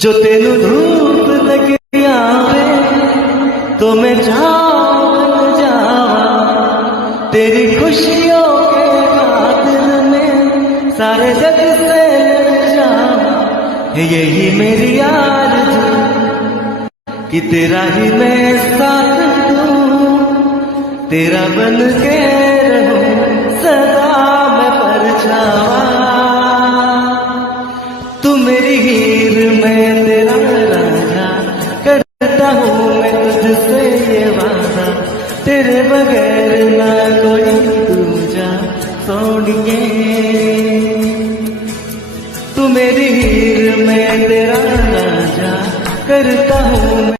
जो तेनू धूप लगी आवे तो मैं जान जावा तेरी खुशियों के खातिर में सारे जग से जावा। यही मेरी आरज़ू कि तेरा ही मैं साथ दूं, तेरा बन के रहूं सदा मैं परछावा। तू मेरी हीर मैं तेरा राजा, करता हूँ मैं तुझसे ये वादा, तेरे बगैर ना कोई दूजा सोनिए। तू मेरी हीर मैं तेरा राजा, करता हूँ